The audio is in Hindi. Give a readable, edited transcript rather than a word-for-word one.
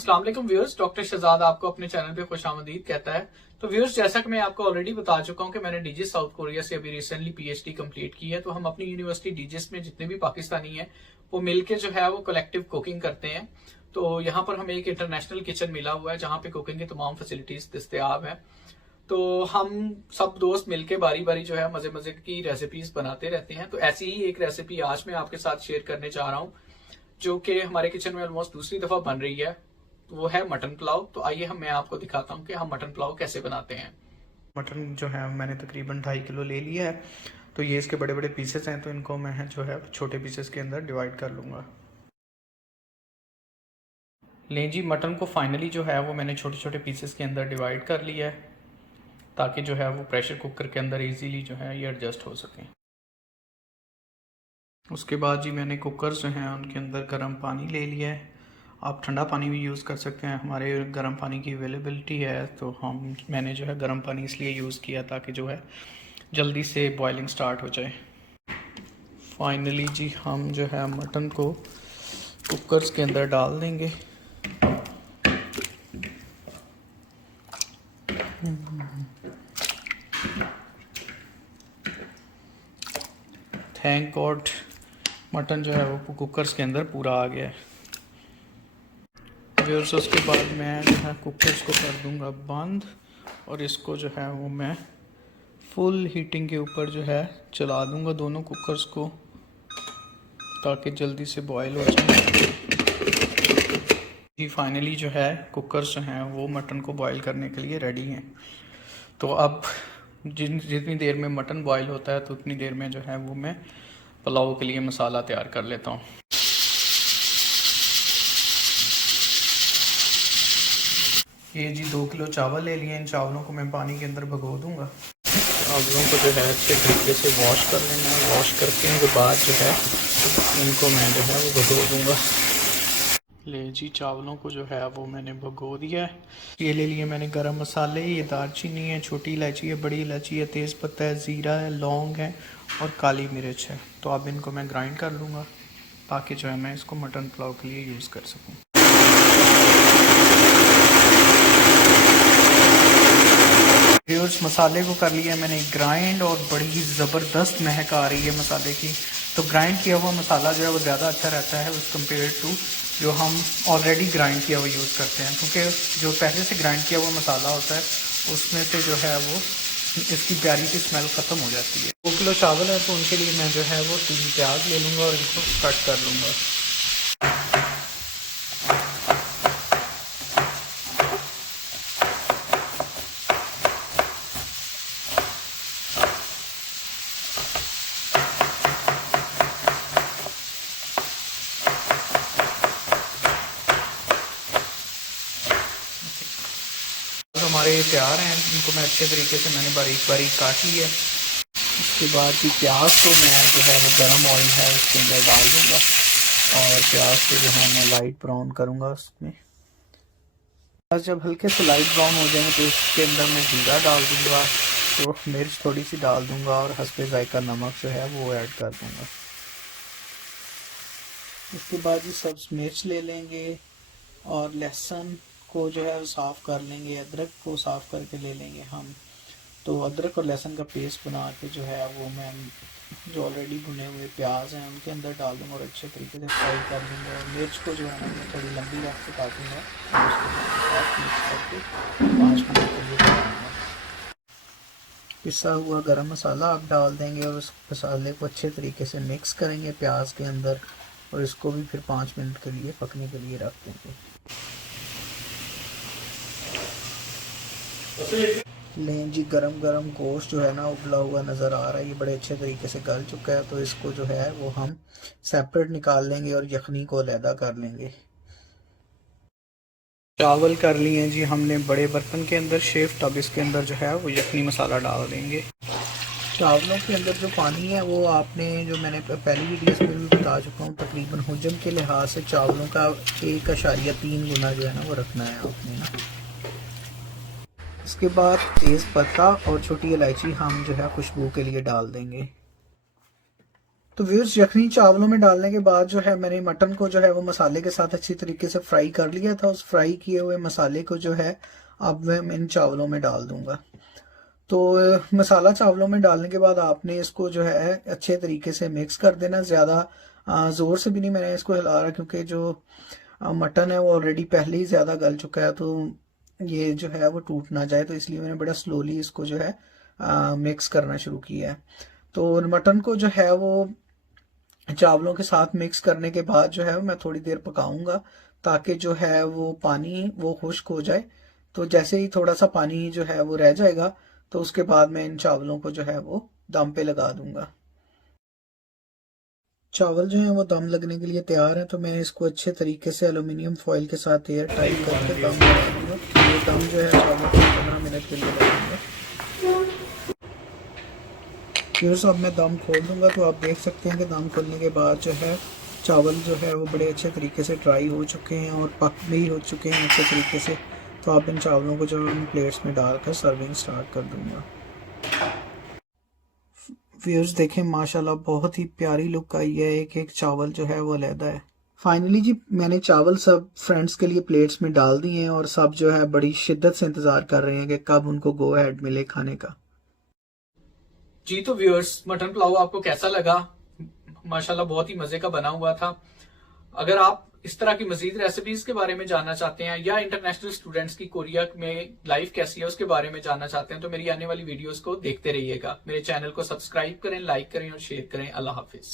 अस्सलाम वालेकुम व्यूअर्स, डॉक्टर शहजाद आपको अपने चैनल पे खुशामदीद कहता है। तो व्यूअर्स, जैसा कि मैं आपको ऑलरेडी बता चुका हूं कि मैंने डीजिस साउथ कोरिया से अभी रिसेंटली पीएचडी कंप्लीट की है। तो हम अपनी यूनिवर्सिटी डीजिस में जितने भी पाकिस्तानी हैं वो मिलके जो है वो कलेक्टिव कुकिंग करते हैं। तो यहाँ पर हमें एक इंटरनेशनल किचन मिला हुआ है जहाँ पे कुकिंग की तमाम फैसिलिटीज दस्तयाब है। तो हम सब दोस्त मिलके बारी बारी जो है मजे मजे की रेसिपीज बनाते रहते हैं। तो ऐसी ही एक रेसिपी आज मैं आपके साथ शेयर करने जा रहा हूँ जो कि हमारे किचन में ऑलमोस्ट दूसरी दफा बन रही है। वो है मटन पुलाव। तो आइए मैं आपको दिखाता हूँ कि हम मटन पुलाव कैसे बनाते हैं। मटन जो है मैंने तकरीबन 2.5 किलो ले लिया है। तो ये इसके बड़े बड़े पीसेस हैं, तो इनको मैं जो है छोटे पीसेस के अंदर डिवाइड कर लूँगा। लें जी, मटन को फाइनली जो है वो मैंने छोटे छोटे पीसेस के अंदर डिवाइड कर लिया है ताकि जो है वो प्रेशर कुकर के अंदर इजीली जो है ये एडजस्ट हो सके। उसके बाद जी मैंने कुकर्स जो हैं उनके अंदर गर्म पानी ले लिया है। आप ठंडा पानी भी यूज़ कर सकते हैं, हमारे गर्म पानी की अवेलेबिलिटी है तो मैंने जो है गर्म पानी इसलिए यूज़ किया ताकि जो है जल्दी से बॉइलिंग स्टार्ट हो जाए। फाइनली जी हम जो है मटन को कुकर्स के अंदर डाल देंगे। थैंक गॉड मटन जो है वो कुकर्स के अंदर पूरा आ गया है। फिर उसके बाद मैं जो है कुकर्स को कर दूंगा बंद और इसको जो है वो मैं फुल हीटिंग के ऊपर जो है चला दूंगा दोनों कुकर्स को ताकि जल्दी से बॉयल हो जाए। जी फाइनली जो है कुकर्स जो हैं वो मटन को बॉयल करने के लिए रेडी हैं। तो अब जितनी देर में मटन बॉयल होता है तो उतनी देर में जो है वो मैं पुलाव के लिए मसाला तैयार कर लेता हूँ। ये जी 2 किलो चावल ले लिए। इन चावलों को मैं पानी के अंदर भिगो दूंगा। चावलों को जो है अच्छे तरीके से वॉश कर लेना है। वॉश करके के बाद जो है इनको मैं जो है वो भिगो दूंगा। ले जी चावलों को जो है वो मैंने भिगो दिया है। ये ले लिए मैंने गरम मसाले। ये दालचीनी है, छोटी इलायची है, बड़ी इलायची है, तेज़पत्ता है, ज़ीरा है, लौंग है और काली मिर्च है। तो अब इनको मैं ग्राइंड कर लूँगा ताकि जो है मैं इसको मटन पुलाव के लिए यूज़ कर सकूँ। उस मसाले को कर लिया मैंने ग्राइंड और बड़ी ही ज़बरदस्त महक आ रही है मसाले की। तो ग्राइंड किया हुआ मसाला जो है वो ज़्यादा अच्छा रहता है उस कम्पेयर टू जो हम ऑलरेडी ग्राइंड किया हुआ यूज़ करते हैं, क्योंकि जो पहले से ग्राइंड किया हुआ मसाला होता है उसमें से जो है वो इसकी प्यारी सी स्मेल ख़त्म हो जाती है। 2 किलो चावल है तो उनके लिए मैं जो है वो 3 प्याज ले लूँगा और इनको कट कर लूँगा। हमारे तैयार हैं, इनको मैं अच्छे तरीके से मैंने बारीक बारीक काट लिया। उसके बाद भी प्याज को मैं जो है वो गर्म ऑयल है उसके अंदर डाल दूँगा और प्याज को जो है मैं लाइट ब्राउन करूँगा। उसमें प्याज जब हल्के से लाइट ब्राउन हो जाएंगे तो इसके अंदर मैं जीरा डाल दूँगा, तो मिर्च थोड़ी सी डाल दूँगा और हस्बे जायका नमक जो है वो ऐड कर दूँगा। उसके बाद ये सब्ज़ मिर्च ले लेंगे और लहसुन को जो है साफ़ कर लेंगे, अदरक को साफ़ करके ले लेंगे हम। तो अदरक और लहसुन का पेस्ट बना के जो है वो मैं जो ऑलरेडी भुने हुए प्याज हैं उनके अंदर डाल दूँगा और अच्छे तरीके से फ्राई कर दूँगा। और मिर्च को जो है ना मैं थोड़ी लंबी आंच से काटूँगा और उसके साथ मिक्स करके 5 मिनट के लिए पकाऊँगा। पिसा हुआ गरम मसाला आप डाल देंगे और उस मसाले को अच्छे तरीके से मिक्स करेंगे प्याज के अंदर और इसको भी फिर 5 मिनट के लिए पकने के लिए रख देंगे। लें जी गरम गरम गोश्त जो है ना उबला हुआ नज़र आ रहा है, ये बड़े अच्छे तरीके से गल चुका है। तो इसको जो है वो हम सेपरेट निकाल लेंगे और यखनी को अलहदा कर लेंगे। चावल कर लिए जी हमने बड़े बर्तन के अंदर शेफ। अब इसके अंदर जो है वो यखनी मसाला डाल देंगे। चावलों के अंदर जो पानी है वो आपने जो मैंने पहली वीडियोस में भी बता चुका हूँ, तकरीबन हुज्म के लिहाज से चावलों का 1.3 गुना जो है ना वो रखना है आपने ना। इसके बाद तेज़ पत्ता और छोटी इलायची हम जो है खुशबू के लिए डाल देंगे। तो व्यूअर्स यखनी चावलों में डालने के बाद जो है मैंने मटन को जो है वो मसाले के साथ अच्छी तरीके से फ्राई कर लिया था। उस फ्राई किए हुए मसाले को जो है अब मैं इन चावलों में डाल दूंगा। तो मसाला चावलों में डालने के बाद आपने इसको जो है अच्छे तरीके से मिक्स कर देना। ज़्यादा ज़ोर से भी नहीं मैंने इसको हिला रहा, क्योंकि जो मटन है वो ऑलरेडी पहले ही ज़्यादा गल चुका है, तो ये जो है वो टूट ना जाए, तो इसलिए मैंने बड़ा स्लोली इसको जो है मिक्स करना शुरू किया है। तो मटन को जो है वो चावलों के साथ मिक्स करने के बाद जो है मैं थोड़ी देर पकाऊंगा, ताकि जो है वो पानी वो खुश्क हो जाए। तो जैसे ही थोड़ा सा पानी जो है वो रह जाएगा, तो उसके बाद मैं इन चावलों को जो है वो दम पे लगा दूंगा। चावल जो है वो दम लगने के लिए तैयार है, तो मैंने इसको अच्छे तरीके से एल्युमिनियम फॉइल के साथ एयर टाइट करके दम लगा दूंगा। ये दम जो है चावल को 15 मिनट के लिए लगाऊंगा। फिर अब मैं दम खोल दूंगा, तो आप देख सकते हैं कि दम खोलने के बाद जो है चावल जो है वो बड़े अच्छे तरीके से ड्राई हो चुके हैं और पक भी हो चुके हैं अच्छे तरीके से। तो आप इन चावलों को जो इन प्लेट्स में डालकर सर्विंग स्टार्ट कर दूंगा। व्यूअर्स देखें, माशाल्लाह बहुत ही प्यारी लुक आई है। एक एक चावल जो है वो अलहदा है। फाइनली जी मैंने चावल सब फ्रेंड्स के लिए प्लेट्स में डाल दिए हैं और सब जो है बड़ी शिद्दत से इंतजार कर रहे हैं कि कब उनको गो अहेड मिले खाने का। जी तो व्यूअर्स, मटन पुलाव आपको कैसा लगा? माशाल्लाह बहुत ही मजे का बना हुआ था। अगर आप इस तरह की मजीद रेसिपीज के बारे में जानना चाहते हैं या इंटरनेशनल स्टूडेंट्स की कोरिया में लाइफ कैसी है उसके बारे में जानना चाहते हैं, तो मेरी आने वाली वीडियोस को देखते रहिएगा। मेरे चैनल को सब्सक्राइब करें, लाइक करें और शेयर करें। अल्लाह हाफिज।